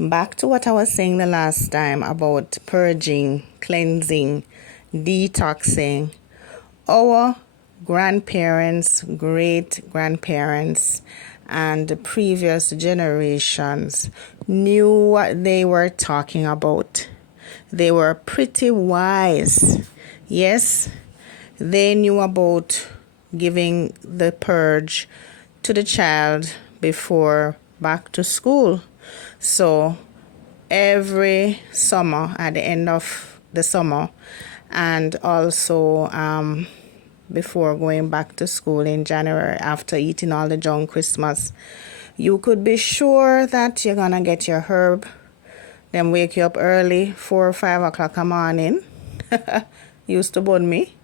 Back to what I was saying the last time about purging, cleansing, detoxing. Our grandparents, great grandparents, and the previous generations knew what they were talking about. They were pretty wise. Yes, they knew about giving the purge to the child before back to school. So every summer, at the end of the summer, and also before going back to school in January after eating all the junk Christmas, you could be sure that you're gonna get your herb. Then wake you up early, 4 or 5 o'clock a morning. Used to bother me.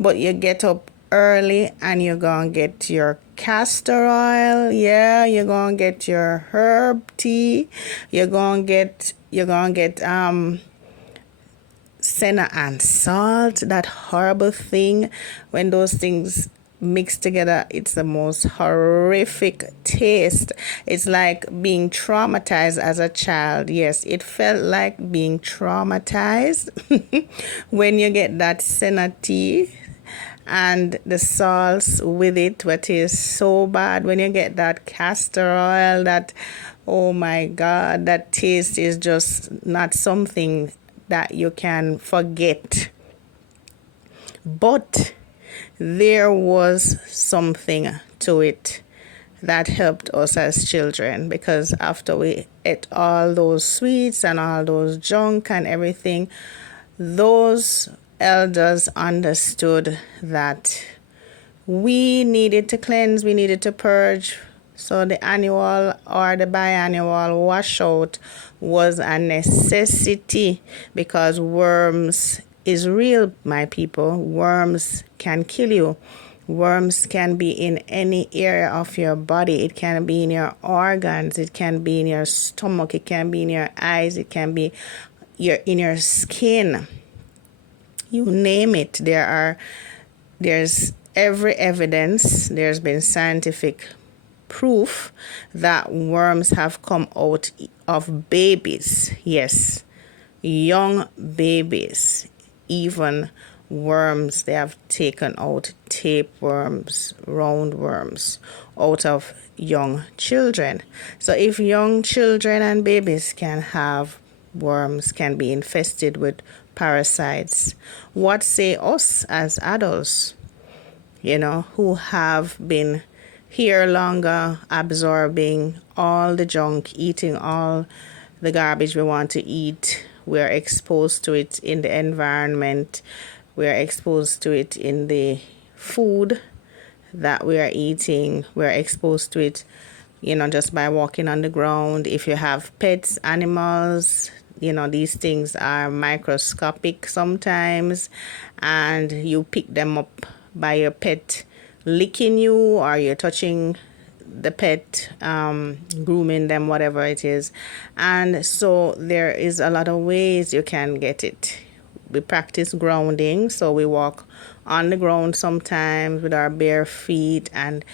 But you get up early and you're gonna get your castor oil. Yeah, you're gonna get your herb tea. You're gonna get senna and salt, that horrible thing. When those things mixed together, it's the most horrific taste. It's like being traumatized as a child. Yes, it felt like being traumatized when you get that senna tea and the salts with it, what is so bad. When you get that castor oil, that, oh my God, that taste is just not something that you can forget. But there was something to it that helped us as children, because after we ate all those sweets and all those junk and everything, those elders understood that we needed to cleanse, we needed to purge. So the annual or the biannual washout was a necessity, because worms is real, my people. Worms can kill you. Worms can be in any area of your body. It can be in your organs. It can be in your stomach. It can be in your eyes. It can be in your skin. You name it. There's every evidence. There's been scientific proof that worms have come out of babies. Yes, young babies. Even worms, they have taken out tapeworms, roundworms out of young children. So if young children and babies can have worms, can be infested with parasites, what say us as adults, who have been here longer, absorbing all the junk, eating all the garbage we want to eat? We're exposed to it in the environment. We're exposed to it in the food that we are eating. We're exposed to it, just by walking on the ground. If you have pets, animals, these things are microscopic sometimes, and you pick them up by your pet licking you, or you're touching the pet, grooming them, whatever it is. And so there is a lot of ways you can get it. We practice grounding, so we walk on the ground sometimes with our bare feet, and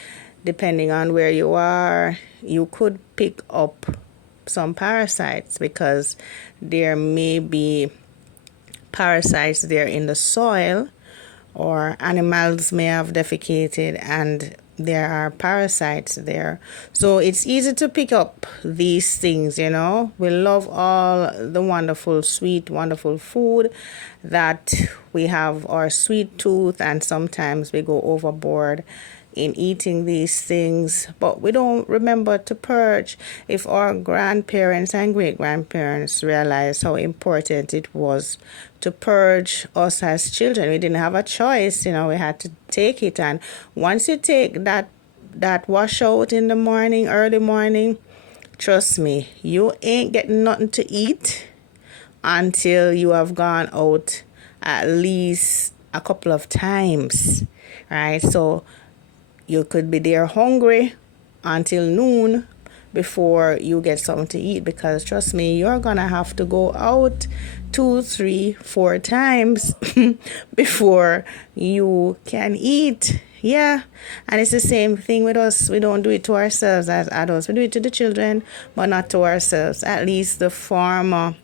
depending on where you are, you could pick up some parasites, because there may be parasites there in the soil, or animals may have defecated and there are parasites there. So it's easy to pick up these things. We love all the wonderful, sweet, wonderful food that we have, our sweet tooth, and sometimes we go overboard in eating these things, but we don't remember to purge. If our grandparents and great-grandparents realized how important it was to purge, us as children, we didn't have a choice. We had to take it. And once you take that washout in the morning, early morning, trust me, you ain't getting nothing to eat until you have gone out at least a couple of times, right? So you could be there hungry until noon before you get something to eat, because trust me, you're gonna have to go out 2, 3, 4 times before you can eat. yeah, and it's the same thing with us. We don't do it to ourselves as adults. We do it to the children, but not to ourselves. At least the former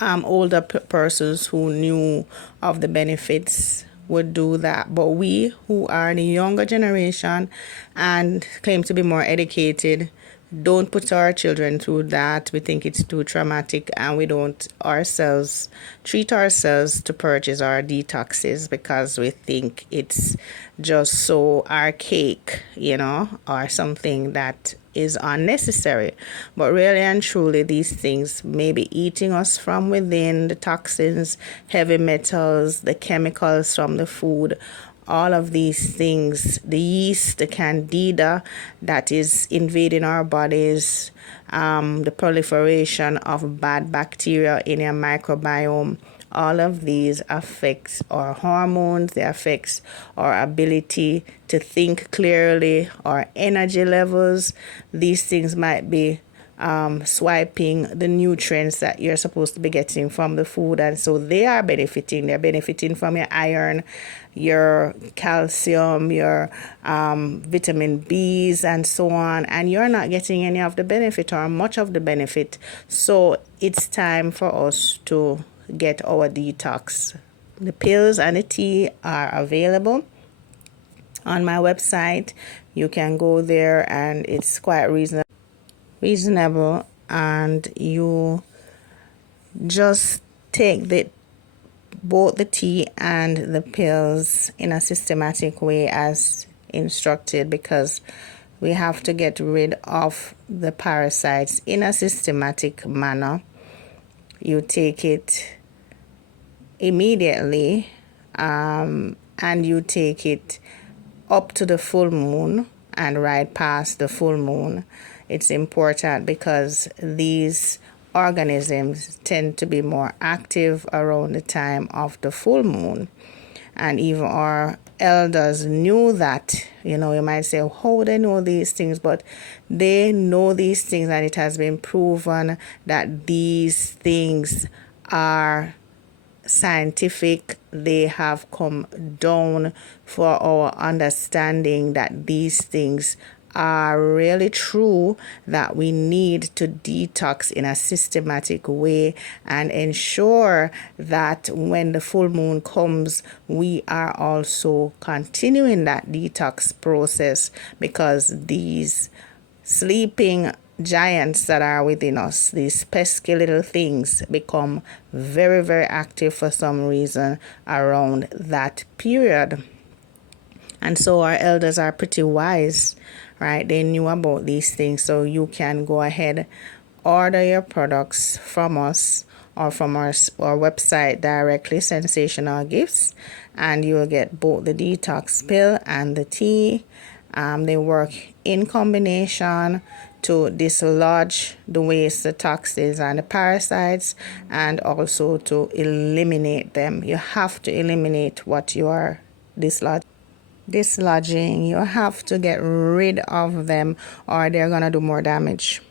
older persons who knew of the benefits would do that. But we who are the younger generation and claim to be more educated don't put our children through that. We think it's too traumatic, and we don't ourselves treat ourselves to purchase our detoxes because we think it's just so archaic, or something that is unnecessary. But really and truly, these things may be eating us from within: the toxins, heavy metals, the chemicals from the food, all of these things, the yeast, the candida that is invading our bodies, the proliferation of bad bacteria in your microbiome. All of these affects our hormones, they affects our ability to think clearly, our energy levels. These things might be swiping the nutrients that you're supposed to be getting from the food, and so they are benefiting. They're benefiting from your iron, your calcium, your vitamin B's, and so on, and you're not getting any of the benefit or much of the benefit. So it's time for us to get our detox. The pills and the tea are available on my website. You can go there, and it's quite reasonable, and you just take both the tea and the pills in a systematic way as instructed, because we have to get rid of the parasites in a systematic manner. You take it immediately, and you take it up to the full moon and right past the full moon. It's important because these organisms tend to be more active around the time of the full moon. And even our elders knew that. You might say, how they know these things? But they know these things, and it has been proven that these things are scientific. They have come down for our understanding that these things are really true, that we need to detox in a systematic way and ensure that when the full moon comes, we are also continuing that detox process, because these sleeping giants that are within us, these pesky little things, become very, very active for some reason around that period. And so our elders are pretty wise, right? They knew about these things. So you can go ahead, order your products from us or from our website directly, Sensational Gifts, and you will get both the detox pill and the tea. They work in combination to dislodge the waste, the toxins, and the parasites, and also to eliminate them. You have to eliminate what you are dislodging. You have to get rid of them, or they're gonna do more damage.